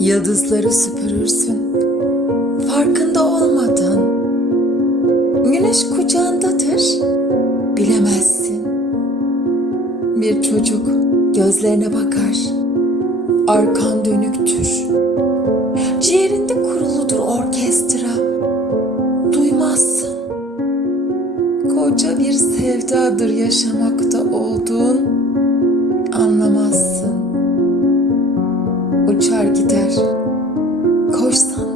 Yıldızları süpürürsün. Farkında olmadan. Güneş kucağındadır. Bilemezsin. Bir çocuk gözlerine bakar. Arkan dönüktür. Koca bir sevdadır yaşamakta olduğun. Anlamazsın. Uçar gider. Koşsan.